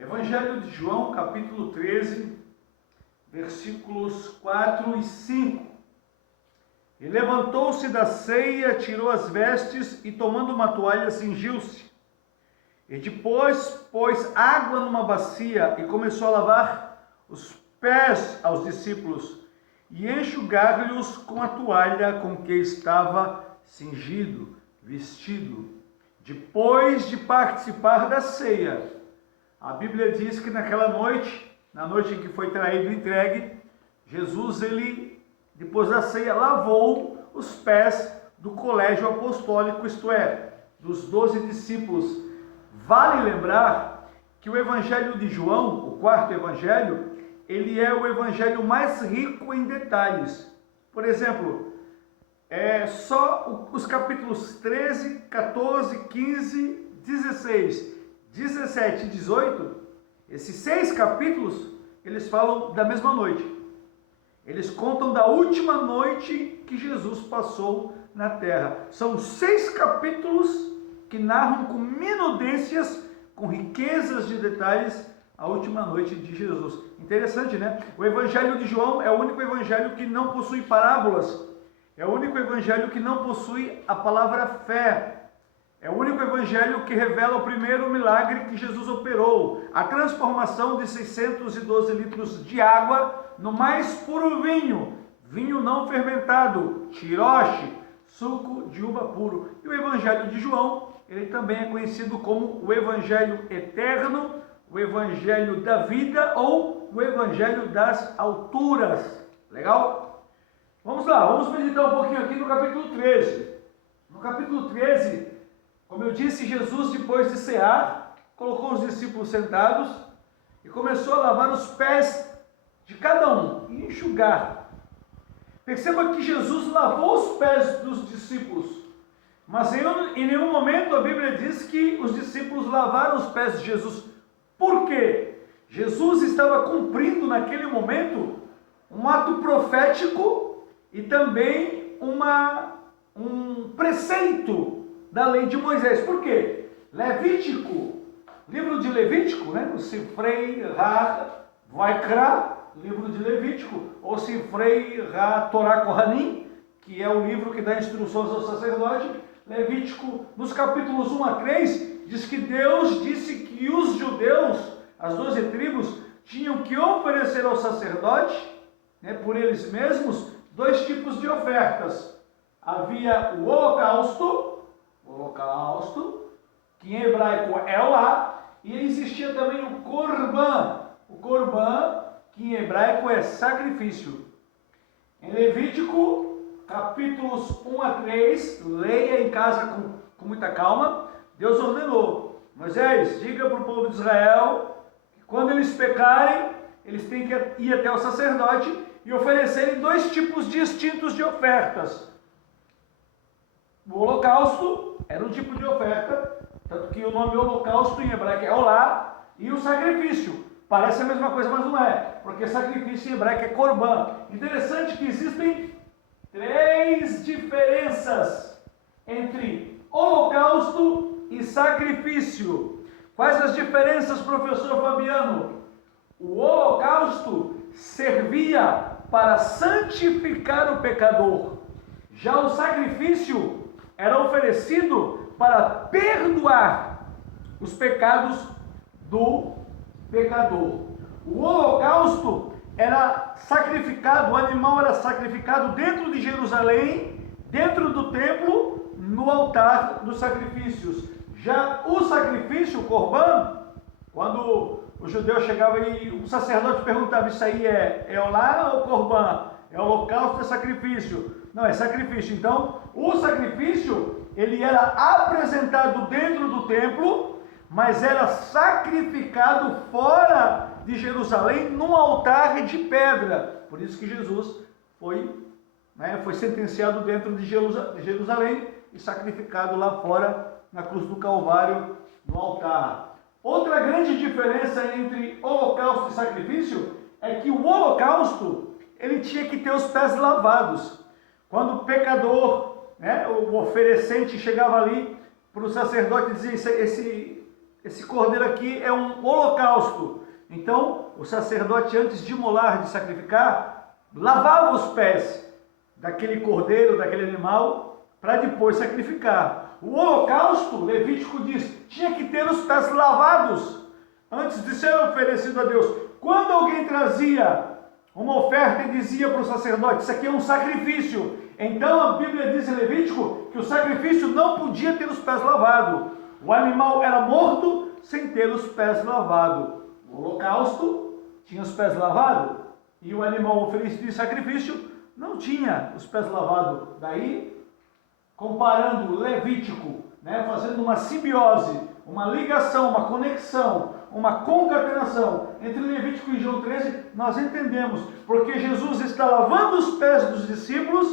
Evangelho de João, capítulo 13, versículos 4 e 5. E levantou-se da ceia, tirou as vestes e, tomando uma toalha, cingiu-se. E depois pôs água numa bacia e começou a lavar os pés aos discípulos e enxugar-lhes com a toalha com que estava cingido, vestido. Depois de participar da ceia, a Bíblia diz que naquela noite, na noite em que foi traído e entregue, Jesus, depois da ceia, lavou os pés do colégio apostólico, isto é, dos 12 discípulos. Vale lembrar que o Evangelho de João, o quarto Evangelho, ele é o Evangelho mais rico em detalhes. Por exemplo, só os capítulos 13, 14, 15, 16, 17 e 18, esses 6 capítulos, eles falam da mesma noite. Eles contam da última noite que Jesus passou na terra. São 6 capítulos que narram com minudências, com riquezas de detalhes, a última noite de Jesus. Interessante, né? O Evangelho de João é o único evangelho que não possui parábolas. É o único evangelho que não possui a palavra fé. É o único evangelho que revela o primeiro milagre que Jesus operou, a transformação de 612 litros de água no mais puro vinho, vinho não fermentado, tiroche, suco de uva puro. E o Evangelho de João, ele também é conhecido como o Evangelho eterno, o Evangelho da vida ou o Evangelho das alturas. Legal? Vamos lá, vamos meditar um pouquinho aqui no capítulo 13. No capítulo 13, como eu disse, Jesus, depois de cear, colocou os discípulos sentados e começou a lavar os pés de cada um e enxugar. Perceba que Jesus lavou os pés dos discípulos, mas em nenhum momento a Bíblia diz que os discípulos lavaram os pés de Jesus. Por quê? Jesus estava cumprindo naquele momento um ato profético e também um preceito da lei de Moisés. Por quê? Levítico, livro de Levítico, né? O Sifrei Ra Vaikra, livro de Levítico, ou Sifrei Ra Torá Kohanim, que é o livro que dá instruções ao sacerdote. Levítico, nos capítulos 1 a 3, diz que Deus disse que os judeus, as 12 tribos, tinham que oferecer ao sacerdote, né, por eles mesmos, 2 tipos de ofertas. Havia o holocausto, que em hebraico é Elá, e existia também o Corban, que em hebraico é sacrifício. Em Levítico, capítulos 1 a 3, leia em casa com muita calma, Deus ordenou: Moisés, diga para o povo de Israel que quando eles pecarem, eles têm que ir até o sacerdote e oferecerem 2 tipos distintos de ofertas. O holocausto era um tipo de oferta, tanto que o nome holocausto em hebraico é olá, e o sacrifício. Parece a mesma coisa, mas não é, porque sacrifício em hebraico é korban. Interessante que existem 3 diferenças entre holocausto e sacrifício. Quais as diferenças, professor Fabiano? O holocausto servia para santificar o pecador. Já o sacrifício era oferecido para perdoar os pecados do pecador. O holocausto era sacrificado, o animal era sacrificado dentro de Jerusalém, dentro do templo, no altar dos sacrifícios. Já o sacrifício, o korban, quando o judeu chegava e o sacerdote perguntava: isso aí é olá ou korban? É holocausto ou é sacrifício? Não, é sacrifício. Então, o sacrifício, ele era apresentado dentro do templo, mas era sacrificado fora de Jerusalém, num altar de pedra. Por isso que Jesus foi sentenciado dentro de Jerusalém e sacrificado lá fora, na cruz do Calvário, no altar. Outra grande diferença entre holocausto e sacrifício é que o holocausto, ele tinha que ter os pés lavados. Quando o pecador, o oferecente, chegava ali para o sacerdote e dizia: esse cordeiro aqui é um holocausto holocausto. Então, o sacerdote, antes de imolar, de sacrificar, lavava os pés daquele cordeiro, daquele animal, para depois sacrificar. O holocausto, Levítico diz, tinha que ter os pés lavados antes de ser oferecido a Deus. Quando alguém trazia uma oferta e dizia para o sacerdote, isso aqui é um sacrifício, então a Bíblia diz em Levítico que o sacrifício não podia ter os pés lavados. O animal era morto sem ter os pés lavados. O holocausto tinha os pés lavados e o animal oferecido de sacrifício não tinha os pés lavados. Daí, comparando Levítico, fazendo uma simbiose, uma ligação, uma conexão, uma concatenação entre Levítico e João 13, nós entendemos porque Jesus está lavando os pés dos discípulos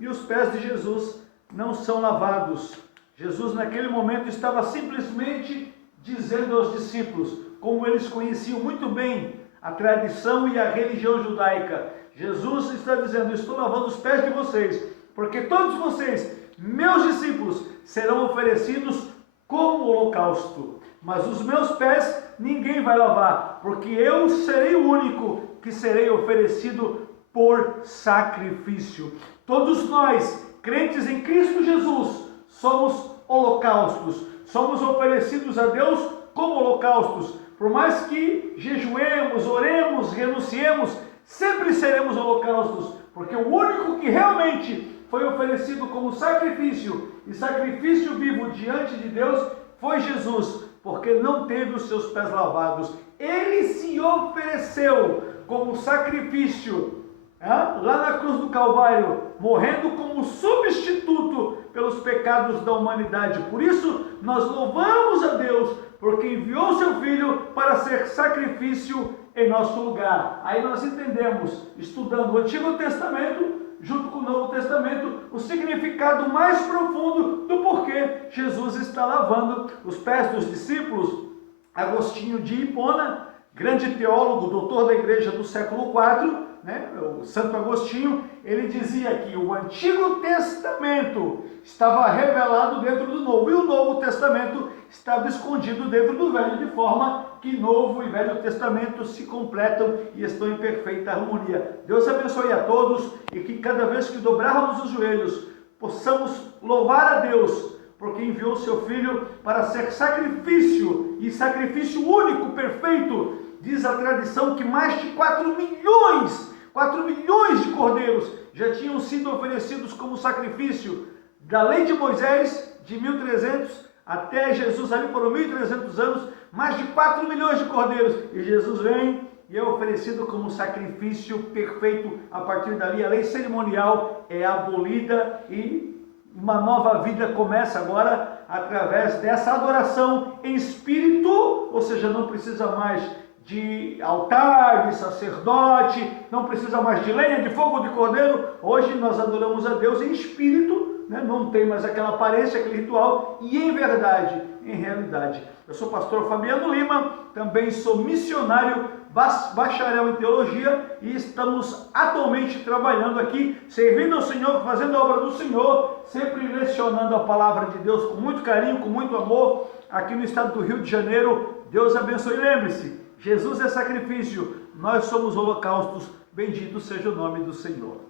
e os pés de Jesus não são lavados. Jesus naquele momento estava simplesmente dizendo aos discípulos, como eles conheciam muito bem a tradição e a religião judaica, Jesus está dizendo, estou lavando os pés de vocês, porque todos vocês, meus discípulos, serão oferecidos como holocausto, mas os meus pés ninguém vai lavar, porque eu serei o único que serei oferecido por sacrifício. Todos nós, crentes em Cristo Jesus, somos holocaustos, somos oferecidos a Deus como holocaustos. Por mais que jejuemos, oremos, renunciemos, sempre seremos holocaustos, porque o único que realmente foi oferecido como sacrifício, e sacrifício vivo diante de Deus, foi Jesus, porque não teve os seus pés lavados. Ele se ofereceu como sacrifício, lá na cruz do Calvário, morrendo como substituto pelos pecados da humanidade. Por isso, nós louvamos a Deus, porque enviou seu Filho para ser sacrifício em nosso lugar. Aí nós entendemos, estudando o Antigo Testamento, junto com o Novo Testamento, o significado mais profundo do porquê Jesus está lavando os pés dos discípulos. Agostinho de Hipona, grande teólogo, doutor da igreja do século IV, o Santo Agostinho, ele dizia que o Antigo Testamento estava revelado dentro do Novo, e o Novo Testamento estava escondido dentro do Velho, de forma que Novo e Velho Testamento se completam e estão em perfeita harmonia. Deus abençoe a todos, e que cada vez que dobrarmos os joelhos, possamos louvar a Deus, porque enviou seu Filho para ser sacrifício, e sacrifício único, perfeito. Diz a tradição que mais de 4 milhões de cordeiros já tinham sido oferecidos como sacrifício, da lei de Moisés, de 1300 até Jesus, ali por 1300 anos, mais de 4 milhões de cordeiros, e Jesus vem e é oferecido como sacrifício perfeito. A partir dali, a lei cerimonial é abolida e uma nova vida começa agora através dessa adoração em espírito, ou seja, não precisa mais de altar, de sacerdote, não precisa mais de lenha, de fogo, de cordeiro. Hoje nós adoramos a Deus em espírito, não tem mais aquela aparência, aquele ritual, e em verdade, em realidade. Eu sou o pastor Fabiano Lima, também sou missionário, bacharel em teologia, e estamos atualmente trabalhando aqui, servindo ao Senhor, fazendo a obra do Senhor, sempre lecionando a palavra de Deus com muito carinho, com muito amor, aqui no estado do Rio de Janeiro. Deus abençoe. Lembre-se, Jesus é sacrifício, nós somos holocaustos, bendito seja o nome do Senhor.